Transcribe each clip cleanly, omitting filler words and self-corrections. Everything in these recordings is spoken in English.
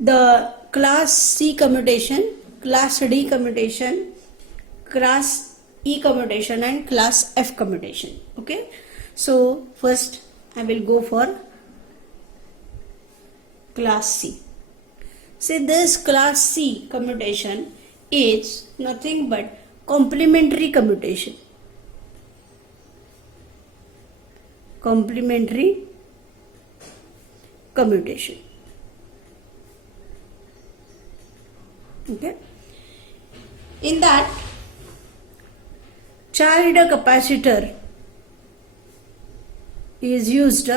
the class C commutation, class D commutation, class E commutation and class F commutation. Okay, so first I will go for class C. See, this class C commutation is nothing but complementary commutation. Complementary commutation. Okay. In that, charged capacitor is used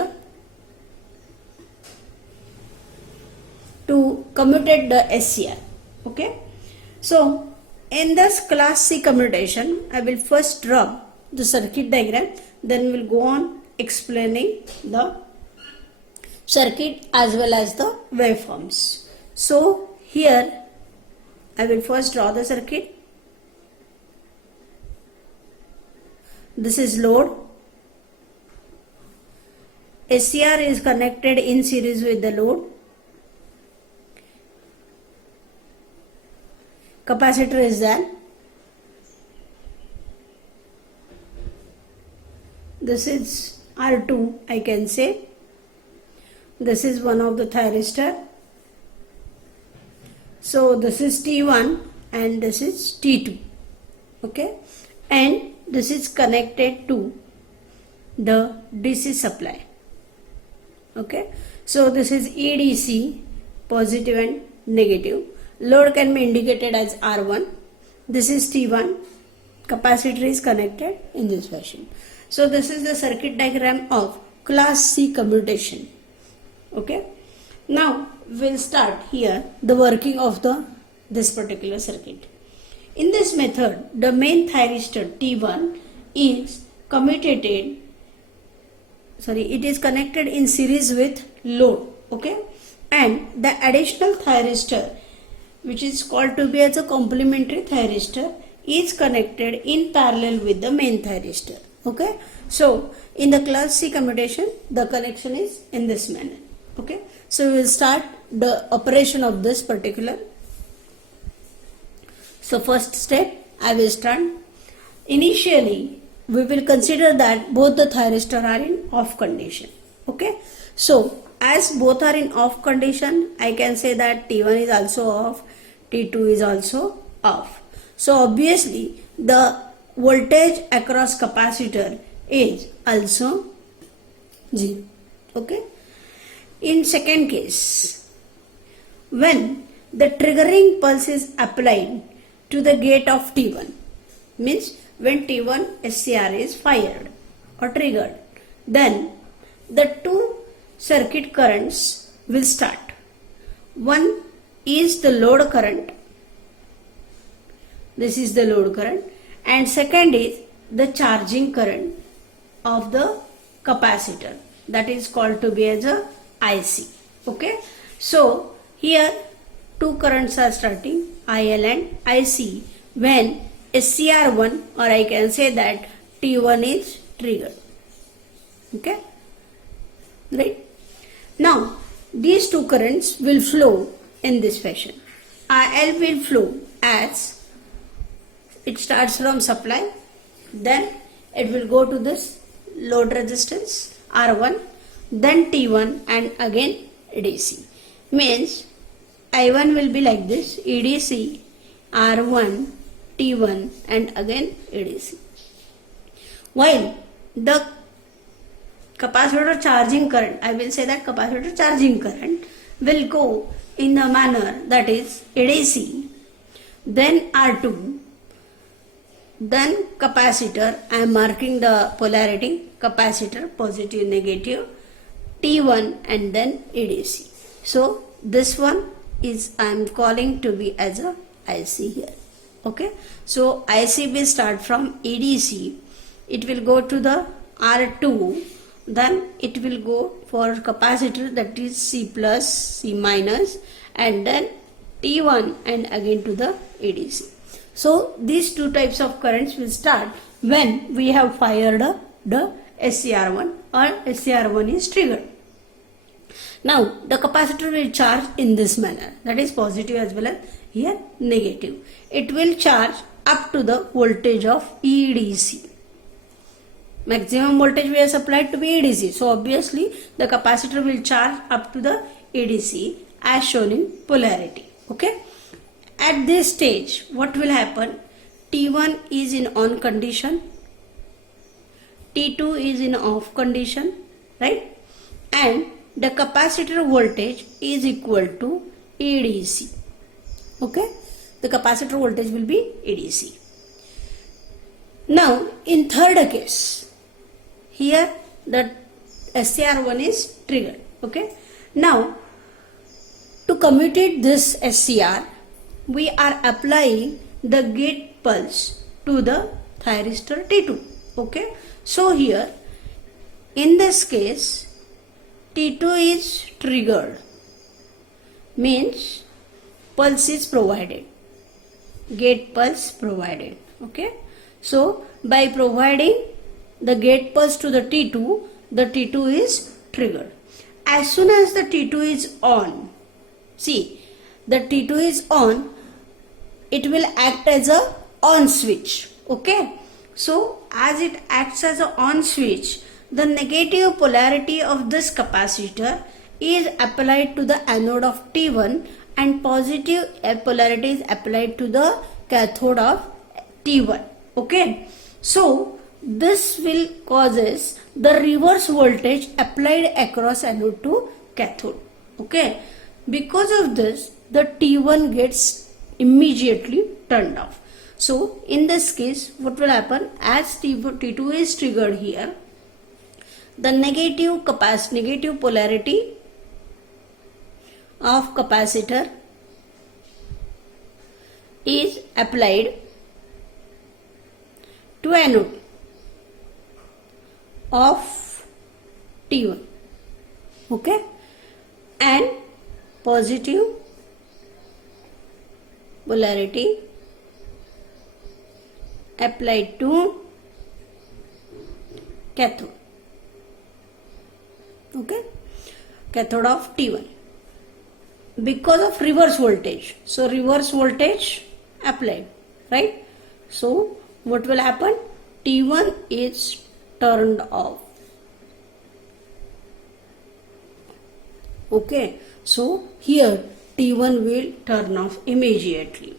to commutate the SCR. Okay. So, in this class C commutation, I will first draw the circuit diagram, then we will go on explaining the circuit as well as the waveforms. So, here I will first draw the circuit. This is load. SCR is connected in series with the load. Capacitor is there. This is R2, I can say. This is one of the thyristor. So this is T1 and this is T2. Okay, and this is connected to the DC supply. Okay, so this is EDC, positive and negative. Load can be indicated as R1. This is T1. Capacitor is connected in this fashion. So this is the circuit diagram of class C commutation. Okay. Now we'll start here the working of this particular circuit. In this method, the main thyristor T1 is it is connected in series with load. Okay, and the additional thyristor, which is called to be as a complementary thyristor, is connected in parallel with the main thyristor. Okay, so in the class C commutation, the connection is in this manner. Okay, so we will start the operation of this particular. So first step, I will start. Initially, we will consider that both the thyristor are in off condition. Okay, so as both are in off condition, I can say that T1 is also off, T2 is also off. So obviously the voltage across capacitor is also 0. Okay. In second case, when the triggering pulse is applied to the gate of T1, means when T1 SCR is fired or triggered, then the two circuit currents will start. One is the load current. This is the load current, and second is the charging current of the capacitor, that is called to be as a IC. Okay, so here two currents are starting, IL and IC, when SCR1, or I can say that T1 is triggered. Okay, right. Now these two currents will flow in this fashion. IL will flow as it starts from supply, then it will go to this load resistance R1, then T1, and again DC. Means I1 will be like this: EDC, R1, T1, and again EDC. While the capacitor charging current, I will say that capacitor charging current will go in the manner that is EDC, then R2, then capacitor. I am marking the polarity: capacitor, positive, negative, T1, and then EDC. So this one is I am calling to be as a IC here. Okay, so IC will start from EDC, it will go to the R2, then it will go for capacitor, that is C plus, C minus, and then T1, and again to the EDC. So these two types of currents will start when we have fired the SCR1 or SCR1 is triggered. Now the capacitor will charge in this manner, that is positive as well as here negative. It will charge up to the voltage of EDC. Maximum voltage we have supplied to be EDC. So obviously the capacitor will charge up to the EDC as shown in polarity. Okay. At this stage, what will happen? T1 is in on condition, T2 is in off condition, right? And the capacitor voltage is equal to EDC. Okay. The capacitor voltage will be EDC. Now in third case, here the SCR1 is triggered. Okay. Now to commute this SCR, we are applying the gate pulse to the thyristor T2. Okay. So here in this case T2 is triggered, means pulse is provided, gate pulse provided. Okay. So by providing the gate pulse to the T2 is triggered. As soon as the T2 is on, see, the T2 is on, it will act as a on switch. Okay. So as it acts as a on switch, the negative polarity of this capacitor is applied to the anode of T1 and positive polarity is applied to the cathode of T1. Okay. So this will causes the reverse voltage applied across anode to cathode. Okay. Because of this, the T1 gets immediately turned off. So in this case, what will happen? As T2 is triggered here, the negative polarity of capacitor is applied to anode of T1. Okay. And positive polarity applied to cathode. Okay. Cathode of T1. Because of reverse voltage. So reverse voltage applied. Right. So what will happen? T1 is turned off. Okay. So here T1 will turn off immediately.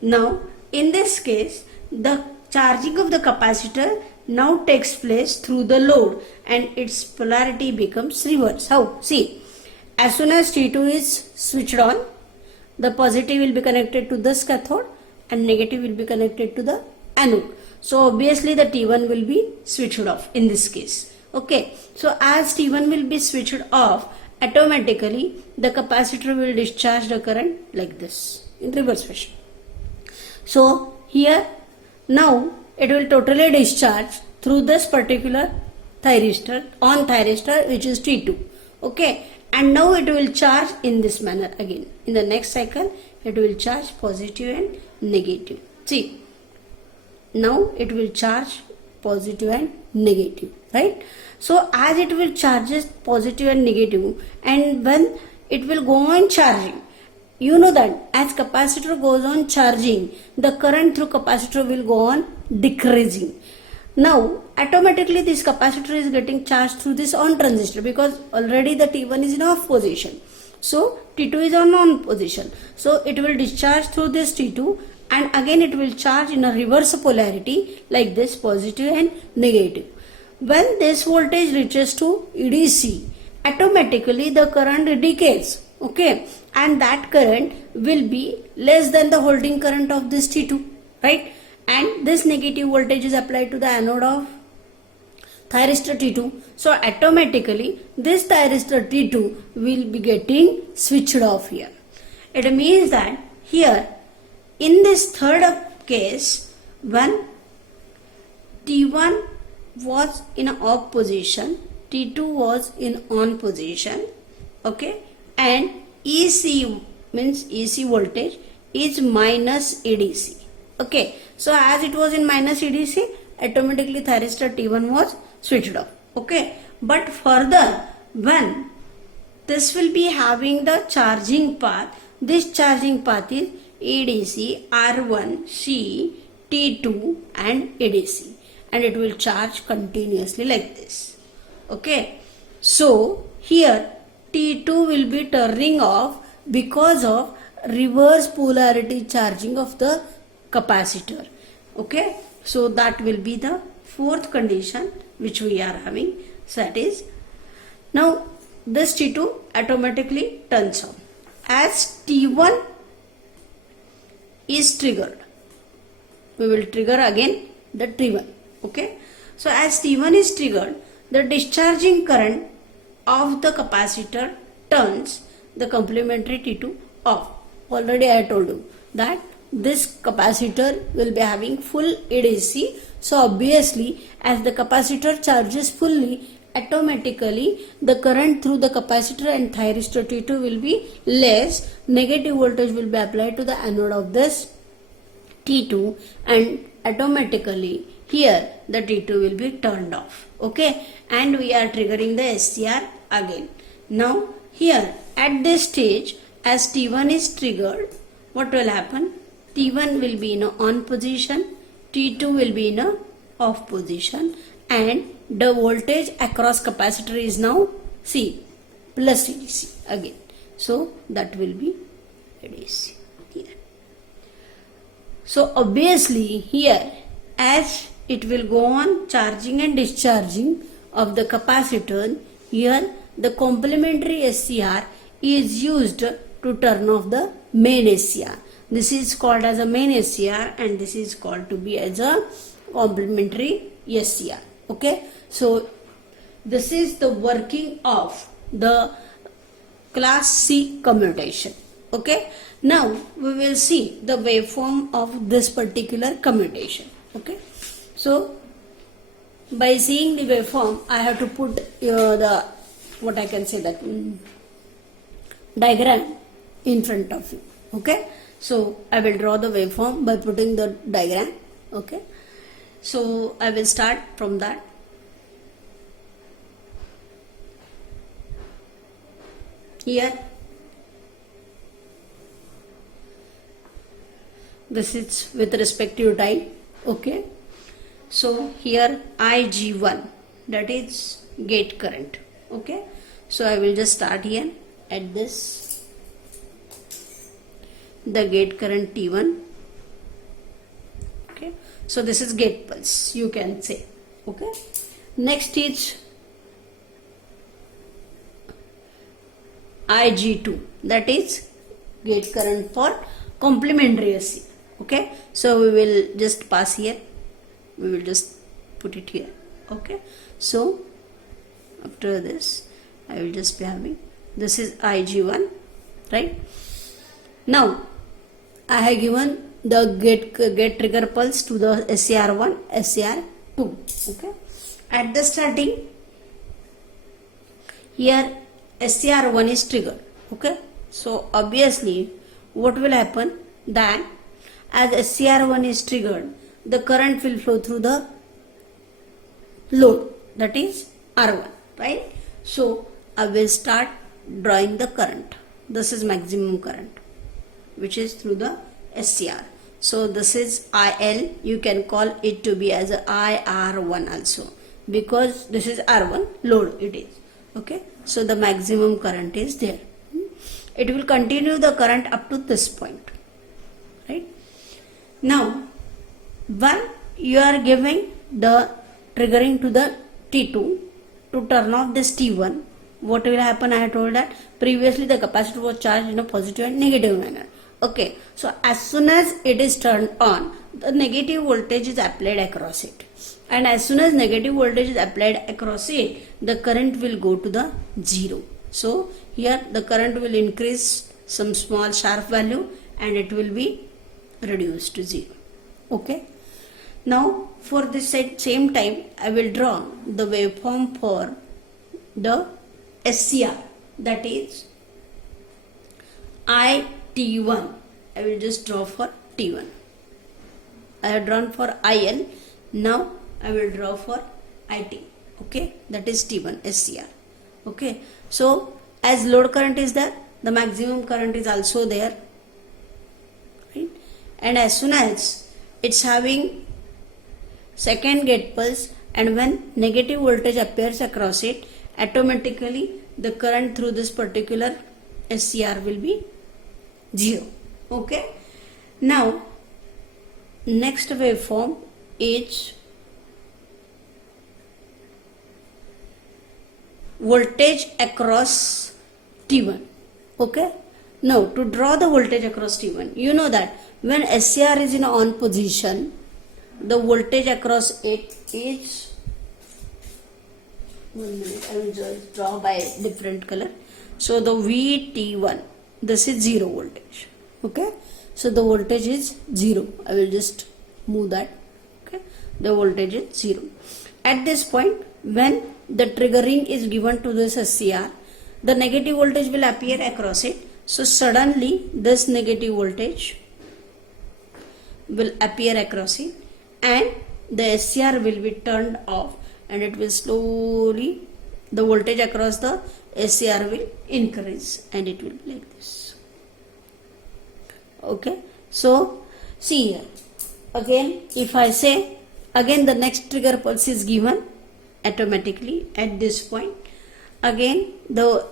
Now in this case, the charging of the capacitor now takes place through the load and its polarity becomes reverse. How? See, as soon as T2 is switched on, the positive will be connected to this cathode and negative will be connected to the anode. So obviously the T1 will be switched off in this case. Okay. So as T1 will be switched off, automatically the capacitor will discharge the current like this in reverse fashion. So here now it will totally discharge through this particular thyristor which is T2. Okay. And now it will charge in this manner again. In the next cycle it will charge positive and negative. See, now it will charge positive and negative, right? So as it will charge positive and negative, and when it will go on charging, you know that as capacitor goes on charging, the current through capacitor will go on decreasing. Now automatically this capacitor is getting charged through this on transistor because already the T1 is in off position. So T2 is on position. So it will discharge through this T2 and again it will charge in a reverse polarity like this, positive and negative. When this voltage reaches to EDC, automatically the current decays. Okay. And that current will be less than the holding current of this T2. Right. And this negative voltage is applied to the anode of thyristor T2. So automatically this thyristor T2 will be getting switched off here. It means that here in this third case, when T1 was in off position, T2 was in on position, okay, and EC means EC voltage is minus EDC. Okay, so as it was in minus EDC, automatically thyristor T1 was switched off. Okay, but further when this will be having the charging path. This charging path is ADC, R1, C, T2 and ADC, and it will charge continuously like this. Okay, so here T2 will be turning off because of reverse polarity charging of the capacitor. Okay, so that will be the fourth condition which we are having. So that is, now this T2 automatically turns on. As T1 is triggered, we will trigger again the T1. Okay, so as T1 is triggered, the discharging current of the capacitor turns the complementary T2 off. Already I told you that this capacitor will be having full ADC. So obviously, as the capacitor charges fully, automatically the current through the capacitor and thyristor T2 will be less. Negative voltage will be applied to the anode of this T2, and automatically here the T2 will be turned off. Okay, and we are triggering the SCR again. Now here at this stage, as T1 is triggered, what will happen? T1 will be in a on position, T2 will be in a off position, and the voltage across capacitor is now C plus ADC again. So that will be ADC here. So obviously here, as it will go on charging and discharging of the capacitor, here the complementary SCR is used to turn off the main SCR. This is called as a main SCR and this is called to be as a complementary SCR. Okay, so this is the working of the class C commutation. Okay, now we will see the waveform of this particular commutation. Okay, so by seeing the waveform, I have to put the what I can say that diagram in front of you. Okay, so I will draw the waveform by putting the diagram. Okay, so I will start from that. Here this is with respect to time. Okay, so here IG1, that is gate current. Okay, so I will just start here at this, the gate current T1. Okay, so this is gate pulse, you can say. Okay, next is IG2, that is gate current for complementary SC. Okay, so we will just pass here, we will just put it here. Okay, so after this I will just be having, this is IG1, right? Now I have given the gate trigger pulse to the SCR1, SCR2. Okay, at the starting here SCR1 is triggered. Okay, so obviously what will happen, that as SCR1 is triggered, the current will flow through the load, that is R1, right? So I will start drawing the current. This is maximum current which is through the SCR. So this is IL, you can call it to be as a IR1 also, because this is R1 load it is. Okay, so the maximum current is there. It will continue the current up to this point, right? Now when you are giving the triggering to the T2 to turn off this T1, what will happen? I have told that previously the capacitor was charged in a positive and negative manner. Okay, so as soon as it is turned on, the negative voltage is applied across it, and as soon as negative voltage is applied across it, the current will go to the zero. So here the current will increase some small sharp value and it will be reduced to zero. Okay, now for this same time I will draw the waveform for the SCR, that is IT1. I will just draw for T1. I have drawn for IL. Now I will draw for IT. Okay, that is T1 SCR. Okay, so as load current is there, the maximum current is also there, right? And as soon as it's having second gate pulse, and when negative voltage appears across it, automatically the current through this particular SCR will be 0. Okay. Now next waveform is voltage across T1. Okay. Now to draw the voltage across T1, you know that when SCR is in on position, the voltage across it is, 1 minute, I will just draw by different color. So the VT1, this is 0 voltage. Okay. So the voltage is 0. I will just move that. Okay. The voltage is 0. At this point, when the triggering is given to this SCR, the negative voltage will appear across it. So suddenly this negative voltage will appear across it, and the SCR will be turned off, and it will slowly, the voltage across the SCR will increase, and it will be like this. Okay. So see here, again if I say, again the next trigger pulse is given automatically at this point. Again the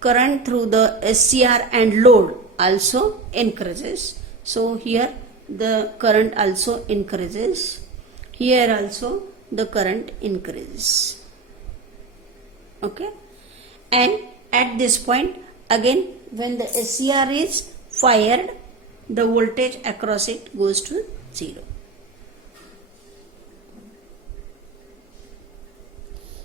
current through the SCR and load also increases. So here the current also increases, here also the current increases. Okay. And at this point, again when the SCR is fired, the voltage across it goes to 0.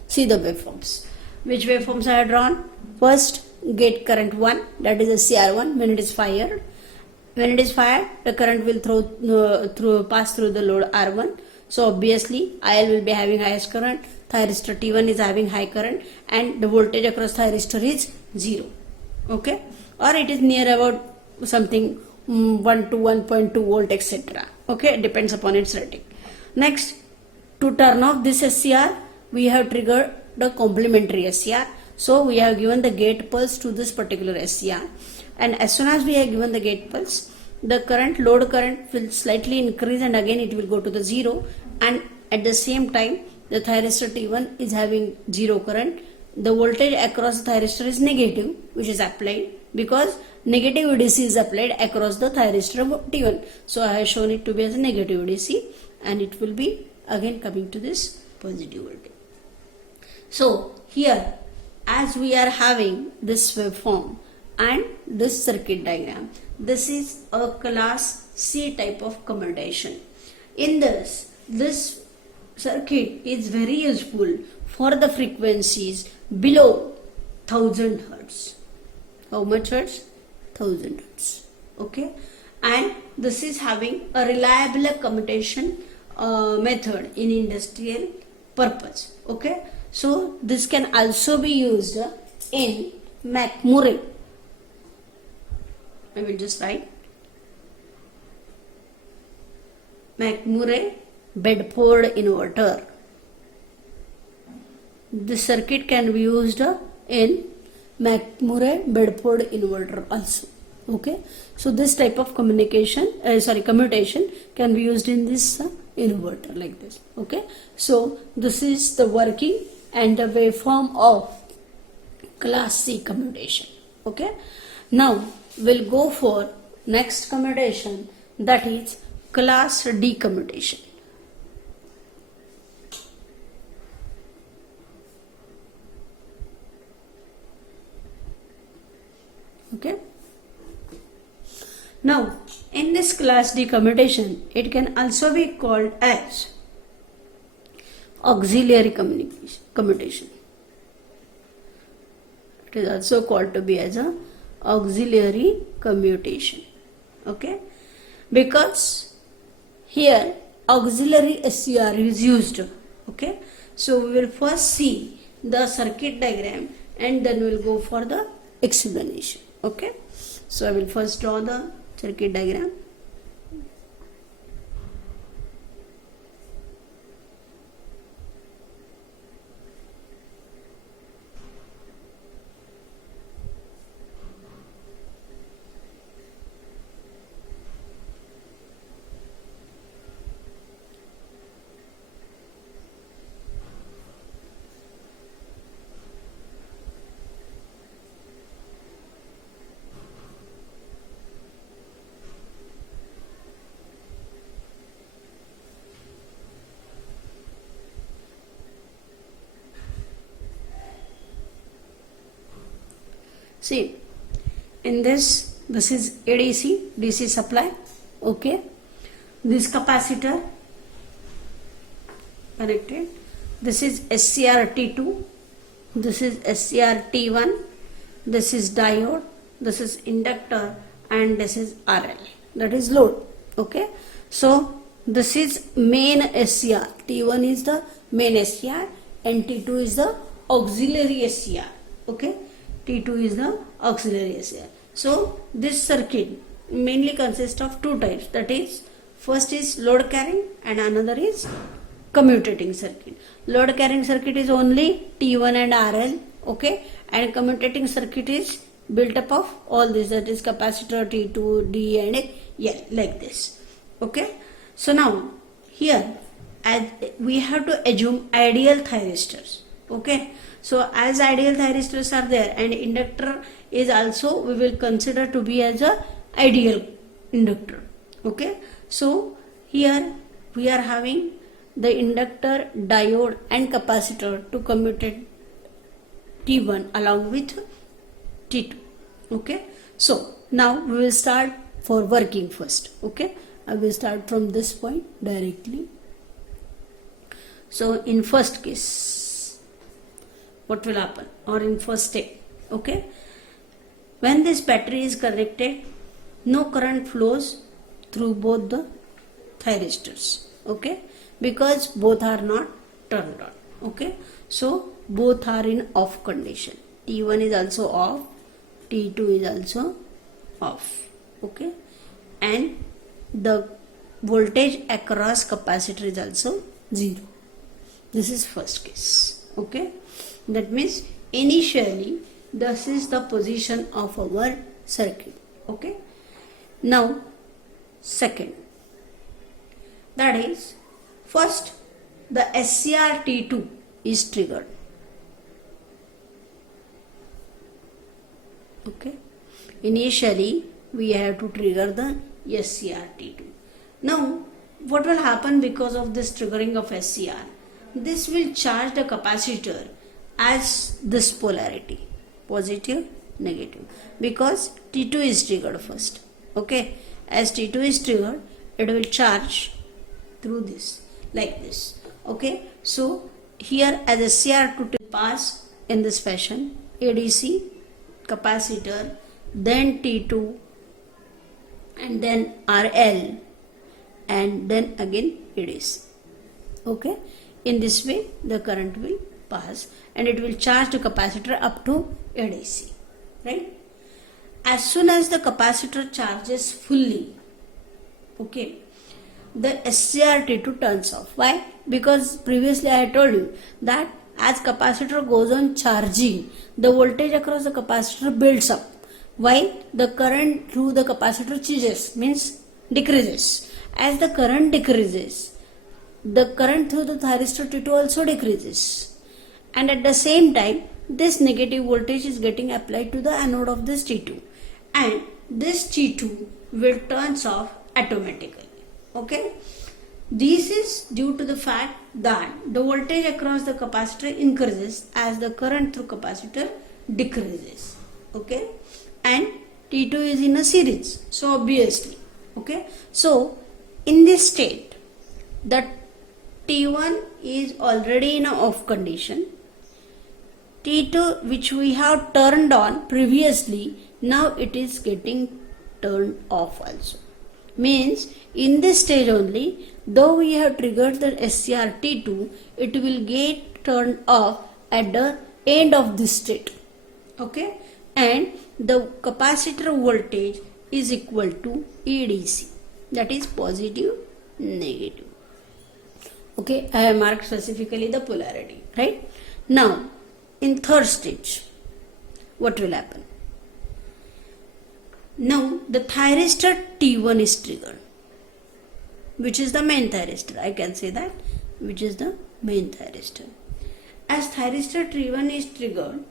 See the waveforms. Which waveforms I have drawn? First, gate current 1, that is SCR1, when it is fired. When it is fired, the current will pass through the load R1. So obviously IL will be having highest current, thyristor T1 is having high current, and the voltage across thyristor is 0. Okay. Or it is near about something 1 to 1.2 volt, etc. Okay. It depends upon its rating. Next, to turn off this SCR, we have triggered the complementary SCR. So we have given the gate pulse to this particular SCR, and as soon as we have given the gate pulse, the current, load current will slightly increase, and again it will go to the 0, and at the same time the thyristor T1 is having 0 current. The voltage across the thyristor is negative, which is applied because negative VDC is applied across the thyristor T1. So I have shown it to be as a negative VDC, and it will be again coming to this positive voltage. So here, as we are having this waveform and this circuit diagram, this is a class C type of commutation. In this circuit is very useful for the frequencies below 1000 Hertz. How much Hertz? 1000 Hertz. Okay. And this is having a reliable commutation method in industrial purpose. Okay. So this can also be used in McMurray. I will just write McMurray Bedford inverter. This circuit can be used in McMurray Bedford inverter also. Okay. So this type of commutation can be used in this inverter like this. Okay. So this is the working and the waveform of class C commutation. Okay. Now we'll go for next commutation, that is class D commutation. Okay. Now in this class D commutation, it can also be called as auxiliary commutation. It is also called to be as a auxiliary commutation. Okay. Because here auxiliary SCR is used. Okay. So we will first see the circuit diagram and then we will go for the explanation. Okay. So I will first draw the circuit diagram. See, in this is ADC, DC supply, okay. This capacitor connected. This is SCR-T2, this is SCR-T1, this is diode, this is inductor, and this is RL, that is load, okay. So this is main SCR, T1 is the main SCR and T2 is the auxiliary SCR, okay. T2 is the auxiliary SCR. So this circuit mainly consists of two types, that is, first is load carrying and another is commutating circuit. Load carrying circuit is only T1 and RL, okay, and commutating circuit is built up of all this, that is capacitor T2, D and L, like this, okay. So now here as we have to assume ideal thyristors, okay. So as ideal thyristors are there and inductor is also we will consider to be as a ideal inductor, okay. So here we are having the inductor, diode and capacitor to commutate T1 along with T2, okay. So now we will start for working first, okay. I will start from this point directly. So in first case, what will happen, or in first step, okay, when this battery is connected, no current flows through both the thyristors, okay, because both are not turned on, okay. So both are in off condition, T1 is also off, T2 is also off, okay, and the voltage across capacitor is also 0. This is first case, okay. That means initially this is the position of our circuit, okay. Now second, that is, first the SCR-T2 is triggered, okay. Initially we have to trigger the SCR-T2. Now what will happen because of this triggering of SCR? This will charge the capacitor as this polarity, positive, negative, because T2 is triggered first, okay. As T2 is triggered, it will charge through this, like this, okay. So here as SCR-T2 will pass in this fashion, ADC, capacitor, then T2 and then RL and then again ADC, okay. In this way the current will pass and it will charge the capacitor up to ADC, right. As soon as the capacitor charges fully, okay, the SCR-T2 turns off. Why? Because previously I told you that as capacitor goes on charging, the voltage across the capacitor builds up, while the current through the capacitor changes, means decreases. As the current decreases, the current through the thyristor T2 also decreases, and at the same time this negative voltage is getting applied to the anode of this T2, and this T2 will turns off automatically, okay. This is due to the fact that the voltage across the capacitor increases as the current through capacitor decreases, okay, and T2 is in a series, so obviously, okay. So in this state, the T1 is already in a off condition, T2 which we have turned on previously, now it is getting turned off also. Means in this stage only, though we have triggered the SCR-T2, it will get turned off at the end of this state, okay, and the capacitor voltage is equal to ADC, that is positive, negative, okay. I have marked specifically the polarity, right. Now in third stage, what will happen? Now the thyristor T1 is triggered, which is the main thyristor, I can say that, which is the main thyristor. As thyristor T1 is triggered,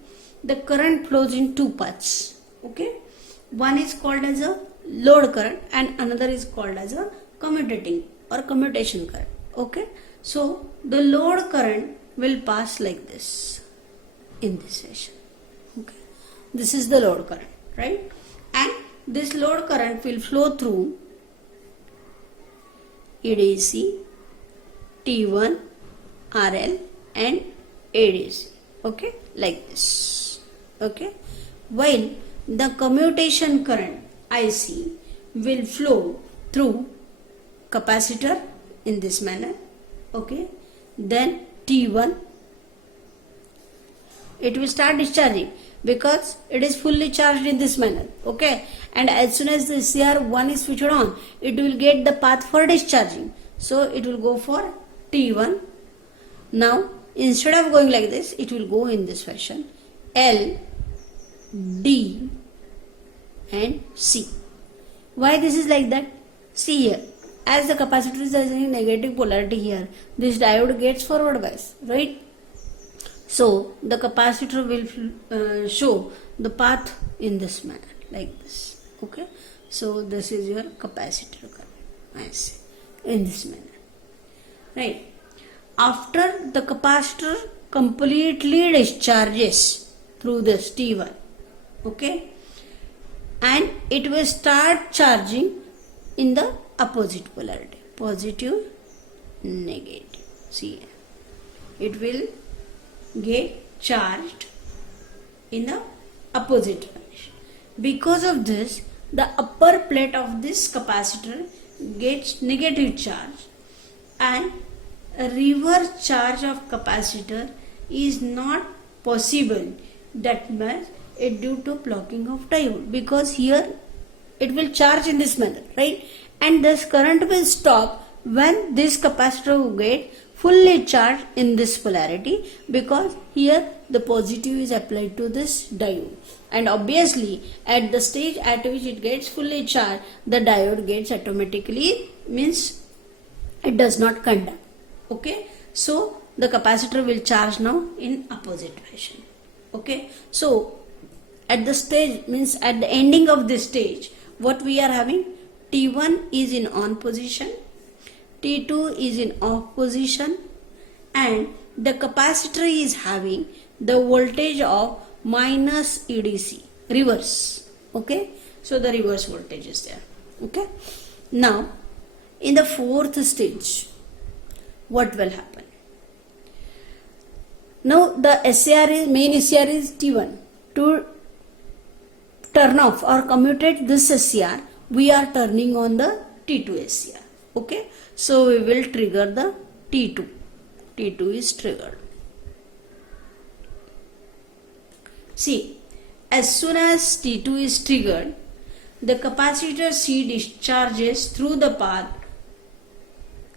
the current flows in two paths, okay. One is called as a load current and another is called as a commutating or commutation current, okay. So the load current will pass like this in this session, okay. this is the load current, right? And this load current will flow through EDC, T1, RL and ADC, okay, like this, okay. While the commutation current IC will flow through capacitor in this manner, okay. Then T1, it will start discharging because it is fully charged in this manner, okay. And as soon as the SCR1 is switched on, it will get the path for discharging, so it will go for T1. Now instead of going like this, it will go in this fashion: L, D and C. Why this is like that? See here, as the capacitor is having negative polarity here, this diode gets forward bias, right? So the capacitor will show the path in this manner, like this, okay. So this is your capacitor current, I see, in this manner, right? After the capacitor completely discharges through this T1, okay, and it will start charging in the opposite polarity, positive, negative. See, it will get charged in the opposite direction. Because of this, the upper plate of this capacitor gets negative charge, and a reverse charge of capacitor is not possible. That means it due to blocking of diode, because here it will charge in this manner, right? And this current will stop when this capacitor will get fully charged in this polarity, because here the positive is applied to this diode, and obviously at the stage at which it gets fully charged, the diode gets automatically, means it does not conduct, okay. So the capacitor will charge now in opposite fashion, okay. So at the stage, means at the ending of this stage, what we are having, T1 is in on position, T2 is in off position, and the capacitor is having the voltage of minus EDC, reverse, okay. So the reverse voltage is there, okay. Now in the fourth stage, what will happen? Now the main SCR is T1. To turn off or commute this SCR, we are turning on the T2 SCR, okay. So we will trigger the T2. T2 is triggered. See, as soon as T2 is triggered, the capacitor C discharges through the path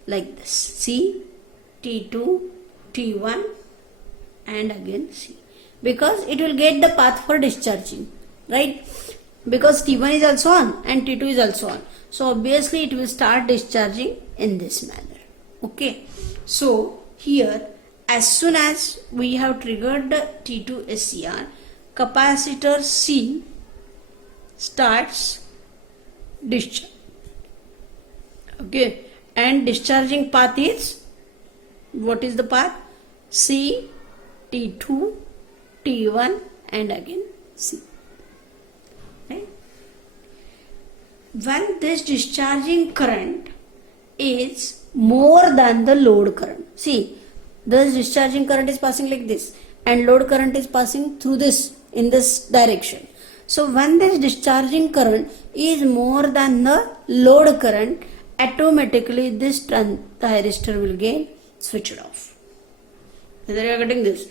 like this. See, T2, T1 and again C, because it will get the path for discharging, right? Because T1 is also on and T2 is also on, so obviously it will start discharging in this manner, okay. So here, as soon as we have triggered the T2 SCR, capacitor C starts discharge, okay. And discharging path is, what is the path? C, T2, T1 and again C, right? When this discharging current is more than the load current, see, this discharging current is passing like this and load current is passing through this, in this direction. So when this discharging current is more than the load current, automatically this thyristor will get switched off. Whether you are getting this,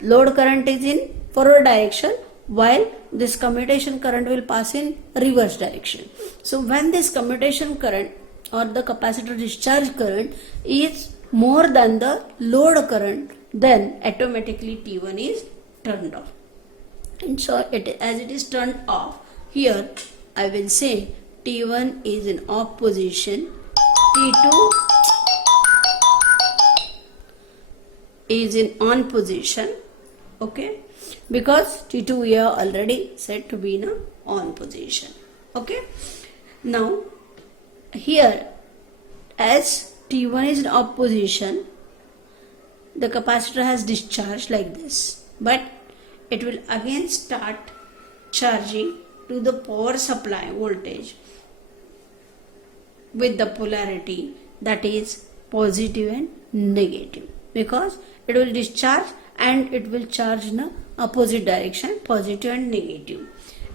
load current is in forward direction while this commutation current will pass in reverse direction. So when this commutation current or the capacitor discharge current is more than the load current, then automatically T1 is turned off. And so as it is turned off, here I will say T1 is in off position, T2 is in on position, okay, because T2 we are already said to be in a on position, okay. Now here, as T1 is in off position, the capacitor has discharged like this, but it will again start charging to the power supply voltage with the polarity that is positive and negative, because it will discharge and it will charge in the opposite direction, positive and negative.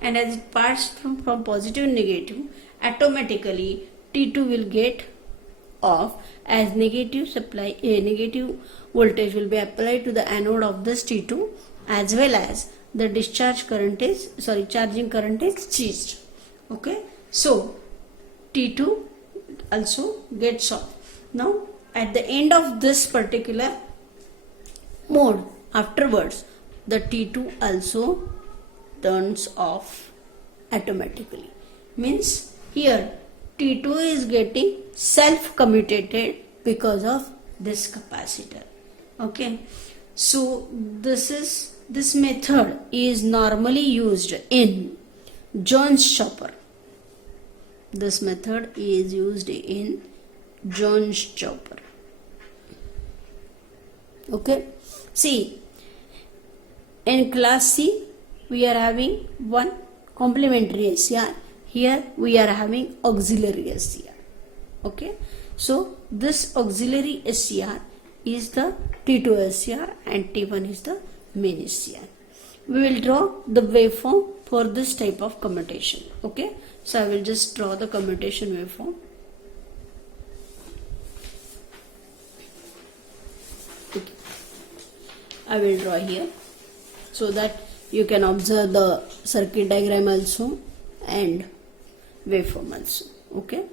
And as it passes from positive and negative, automatically T2 will get off, as negative negative voltage will be applied to the anode of this T2, as well as the charging current is ceased. Okay, so T2 also gets off. Now at the end of this particular mode, afterwards the T2 also turns off automatically. Means here T2 is getting self-commutated because of this capacitor. Okay, so this method is normally used in Jones chopper. This method is used in Jones chopper. Okay, see, in class C we are having one complementary SCR. Here we are having auxiliary SCR. Okay, so this auxiliary SCR is the T2 SCR and T1 is the main SCR. We will draw the waveform for this type of commutation. Okay, so I will just draw the commutation waveform. Okay. I will draw here so that you can observe the circuit diagram also and waveform also. Okay,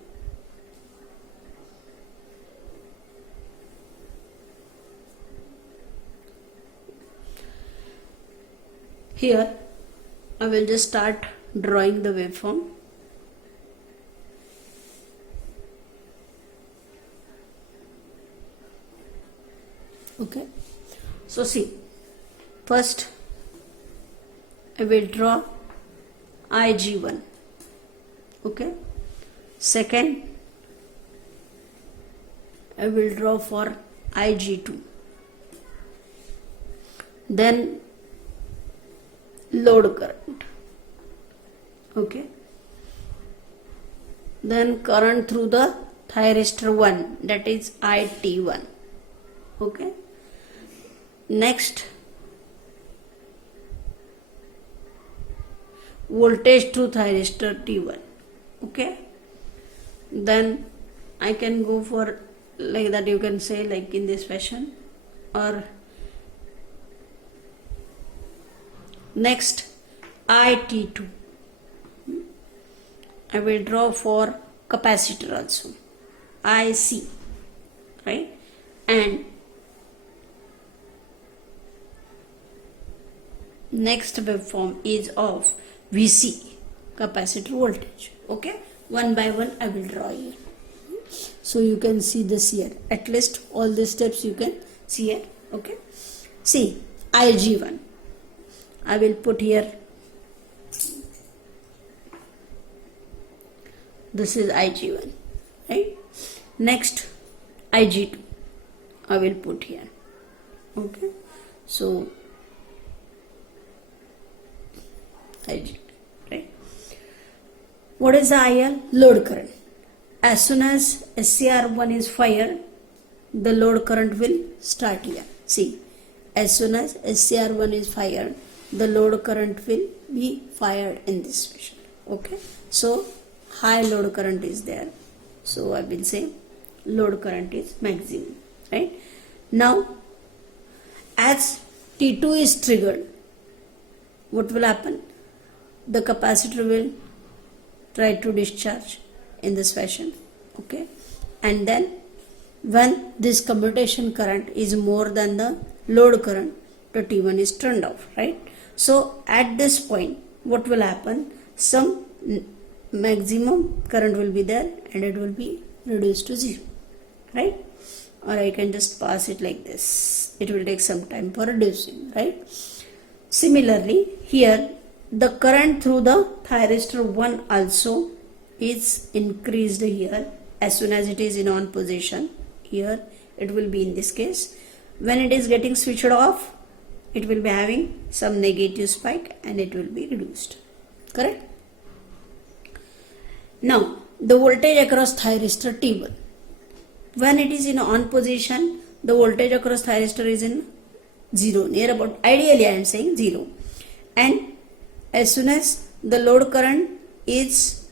here I will just start drawing the waveform. Okay, so see, first I will draw Ig1. Okay, second I will draw for Ig2, then load current. Okay, then current through the thyristor 1, that is IT1. Okay, next voltage through thyristor T1. Okay, then I can go for like that, you can say like in this fashion, or next IT2 I will draw for capacitor also, IC, right? And next waveform is of VC, capacitor voltage. Okay, one by one I will draw here, so you can see this here. At least all these steps you can see here. Okay, see, Ig1 I will put here. This is Ig1, right? Next Ig2 I will put here. Okay, so Ig2, right? What is the IL? Load current. As soon as SCR1 is fired, the load current will start here. See, as soon as SCR1 is fired, the load current will be fired in this fashion. Okay, so high load current is there, so I will say load current is maximum, right? Now as T2 is triggered, what will happen? The capacitor will try to discharge in this fashion. Okay, and then when this commutation current is more than the load current, the T1 is turned off, right? So at this point what will happen? Some maximum current will be there and it will be reduced to 0, right? Or I can just pass it like this. It will take some time for reducing, right? Similarly here the current through the thyristor 1 also is increased here. As soon as it is in on position, here it will be in this case. When it is getting switched off, it will be having some negative spike and it will be reduced. correct? Now, the voltage across thyristor T1. When it is in on position, the voltage across thyristor is in 0, near about, ideally I am saying 0. And as soon as the load current is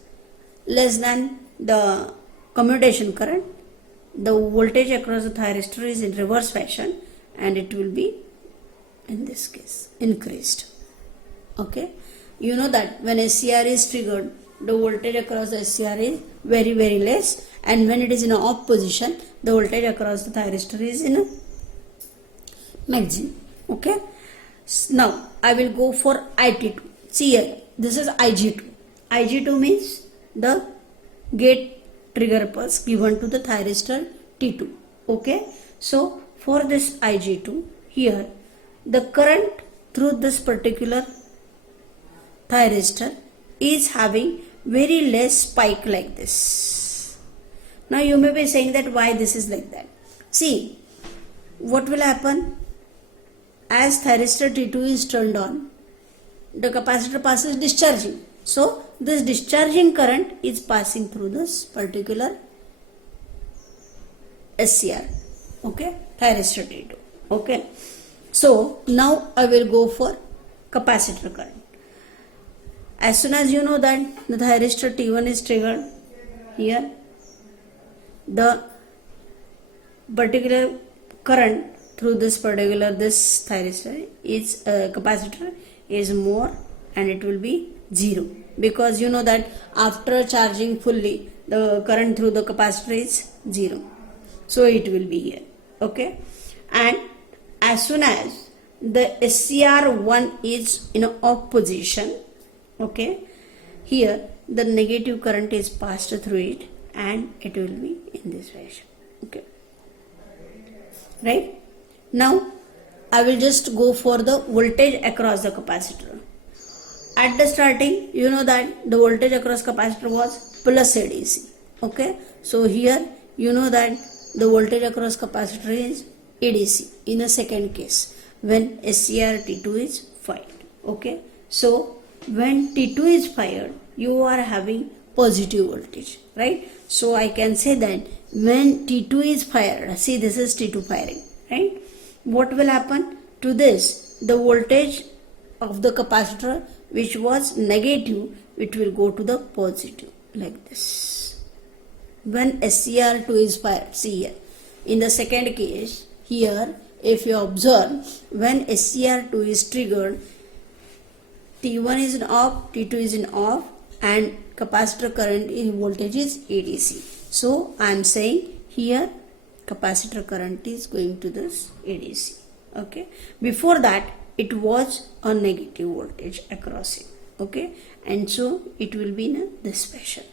less than the commutation current, the voltage across the thyristor is in reverse fashion and it will be, in this case, increased. Okay, you know that when SCR is triggered, the voltage across the SCR is very very less, and when it is in an off position, the voltage across the thyristor is in a maximum. Okay, now I will go for IT2. See here, this is IG2. IG2 means the gate trigger pulse given to the thyristor T2. Okay, so for this IG2, here the current through this particular thyristor is having very less spike like this. Now you may be saying that why this is like that. See, what will happen? As thyristor T2 is turned on, the capacitor passes discharging. So this discharging current is passing through this particular SCR. Okay, thyristor T2. Okay, so now I will go for capacitor current. As soon as you know that the thyristor T1 is triggered, here the particular current through this thyristor is capacitor is more, and it will be 0, because you know that after charging fully the current through the capacitor is 0, so it will be here. Okay, and as soon as the SCR1 is in off position, okay, here the negative current is passed through it and it will be in this fashion. Okay, right? Now I will just go for the voltage across the capacitor. At the starting, you know that the voltage across capacitor was plus ADC. Okay, so here you know that the voltage across capacitor is ADC in a second case when SCR T2 is fired. Okay, so when T2 is fired, you are having positive voltage, right? So I can say that when T2 is fired, see this is T2 firing, right? What will happen to this? The voltage of the capacitor which was negative, it will go to the positive like this. When SCR2 is fired, see here, in the second case, here if you observe, when SCR2 is triggered, T1 is in off, T2 is in off, and capacitor current in voltage is ADC. So I am saying here capacitor current is going to this ADC. Okay, before that it was a negative voltage across it. Okay, and so it will be in this fashion.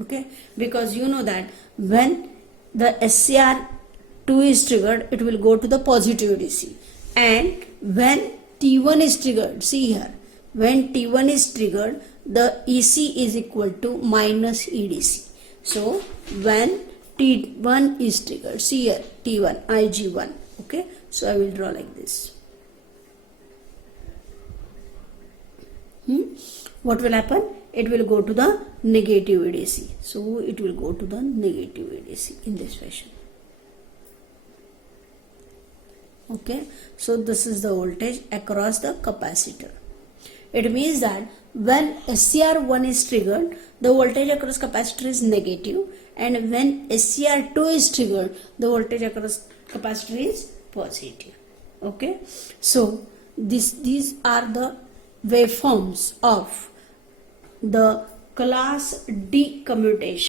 Okay, because you know that when the SCR2 is triggered, it will go to the positive ADC, and when T1 is triggered, see here, when T1 is triggered, the EC is equal to minus EDC. So when T1 is triggered, see here, T1, IG1. Okay, so I will draw like this. What will happen? It will go to the negative ADC. So it will go to the negative ADC in this fashion. Okay, so this is the voltage across the capacitor. It means that when SCR1 is triggered, the voltage across capacitor is negative, and when SCR2 is triggered, the voltage across capacitor is positive. Okay, so these are the waveforms of the class D commutation.